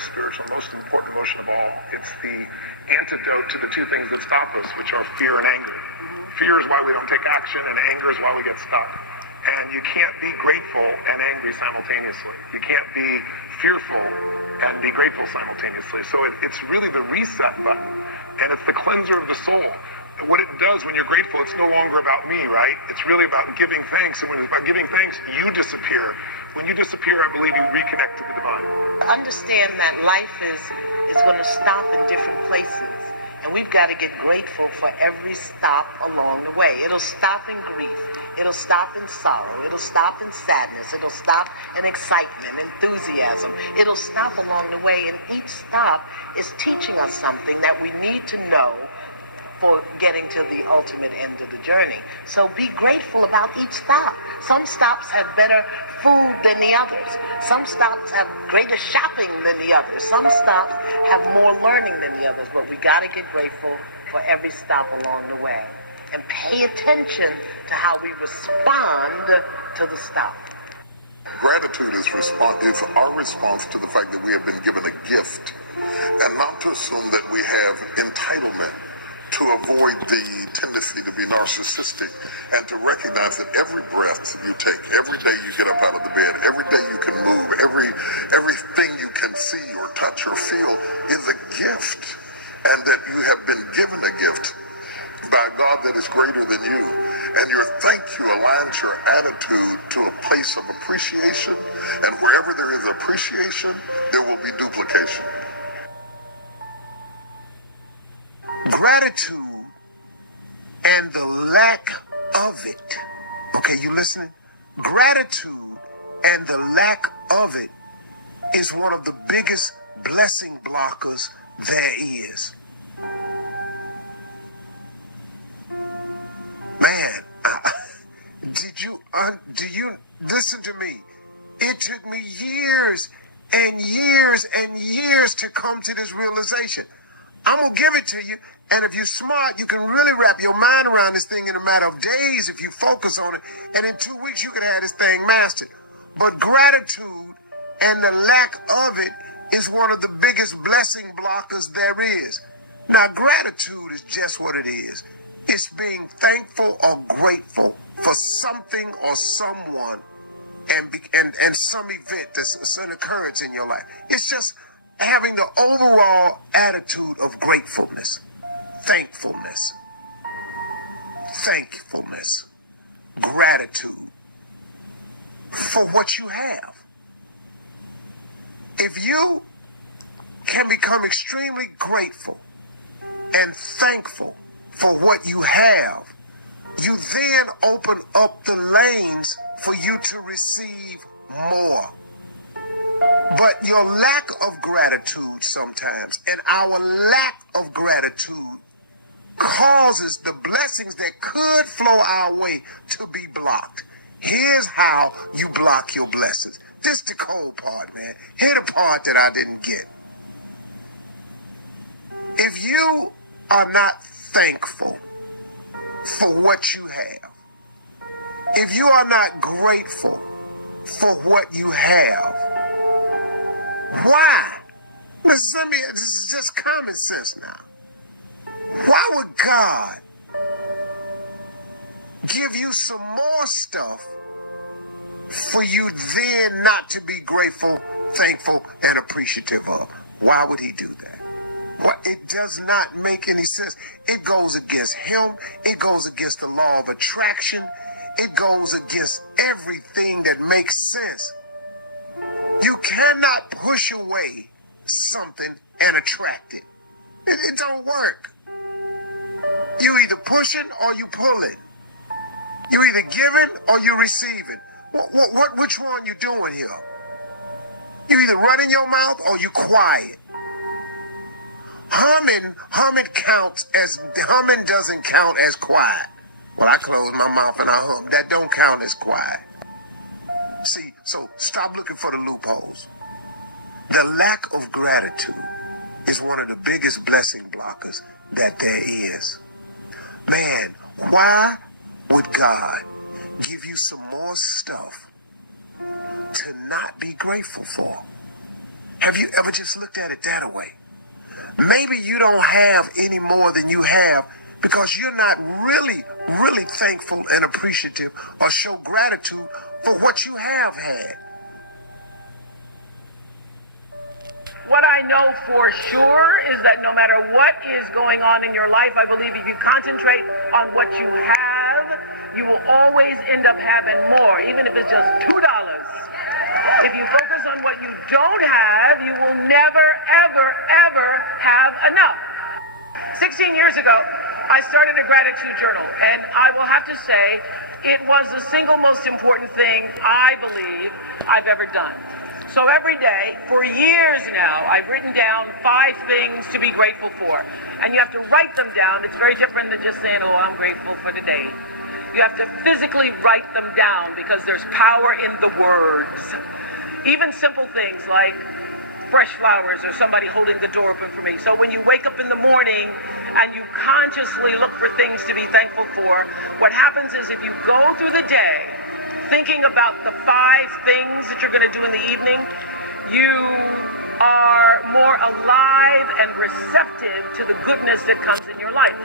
most spiritual, most important emotion of all. It's the antidote to the two things that stop us, which are fear and anger. Fear is why we don't take action, and anger is why we get stuck. And you can't be grateful and angry simultaneously. You can't be fearful and be grateful simultaneously. So it's really the reset button, and it's the cleanser of the soul. What it does when you're grateful, it's no longer about me, right? It's really about giving thanks, and when it's about giving thanks, you disappear. When you disappear, I believe you reconnect to the divine. Understand that life is going to stop in different places, and we've got to get grateful for every stop along the way. It'll stop in grief. It'll stop in sorrow. It'll stop in sadness. It'll stop in excitement, enthusiasm. It'll stop along the way, and each stop is teaching us something that we need to know for getting to the ultimate end of the journey. So be grateful about each stop. Some stops have better food than the others. Some stops have greater shopping than the others. Some stops have more learning than the others. But we got to get grateful for every stop along the way and pay attention to how we respond to the stop. Gratitude is our response to the fact that we have been given a gift, and not to assume that we have entitlement, to avoid the tendency to be narcissistic, and to recognize that every breath you take, every day you get up out of the bed, every day you can move, everything you can see or touch or feel is a gift, and that you have been given a gift by a God that is greater than you. And your thank you aligns your attitude to a place of appreciation, and wherever there is appreciation, there will be duplication. Gratitude and the lack of it. Okay, you listening? Gratitude and the lack of it is one of the biggest blessing blockers there is. Man, do you listen to me? It took me years and years and years to come to this realization. I'm going to give it to you, and if you're smart, you can really wrap your mind around this thing in a matter of days if you focus on it, and in 2 weeks you can have this thing mastered. But gratitude and the lack of it is one of the biggest blessing blockers there is. Now, gratitude is just what it is. It's being thankful or grateful for something or someone and some event that's an occurrence in your life. It's just having the overall attitude of gratefulness, thankfulness, gratitude for what you have. If you can become extremely grateful and thankful for what you have, you then open up the lanes for you to receive more. But your lack of gratitude sometimes, and our lack of gratitude, causes the blessings that could flow our way to be blocked. Here's how you block your blessings. This is the cold part, man. Here's the part that I didn't get. If you are not thankful for what you have, if you are not grateful for what you have, why? Listen to me, this is just common sense now. Why would God give you some more stuff for you then not to be grateful, thankful, and appreciative of? Why would he do that? What? It does not make any sense. It goes against him. It goes against the law of attraction. It goes against everything that makes sense. You cannot push away something and attract it. It don't work. You either pushing or you pulling. You either giving or you receiving. Which one you doing here? You either running your mouth or you quiet. Humming doesn't count as quiet. Well, I close my mouth and I hum. That don't count as quiet. See, so stop looking for the loopholes. The lack of gratitude is one of the biggest blessing blockers that there is. Man, why would God give you some more stuff to not be grateful for? Have you ever just looked at it that way? Maybe you don't have any more than you have because you're not really thankful and appreciative or show gratitude for what you have had. What I know for sure is that no matter what is going on in your life, I believe if you concentrate on what you have, you will always end up having more, even if it's just $2. If you focus on what you don't have, you will never, ever have enough. 16 years ago, I started a gratitude journal, and I will have to say it was the single most important thing I believe I've ever done. So every day, for years now, I've written down 5 things to be grateful for. And you have to write them down. It's very different than just saying, oh, I'm grateful for today. You have to physically write them down because there's power in the words. Even simple things like fresh flowers or somebody holding the door open for me. So when you wake up in the morning and you consciously look for things to be thankful for, what happens is if you go through the day thinking about the 5 things that you're going to do in the evening, you are more alive and receptive to the goodness that comes in your life.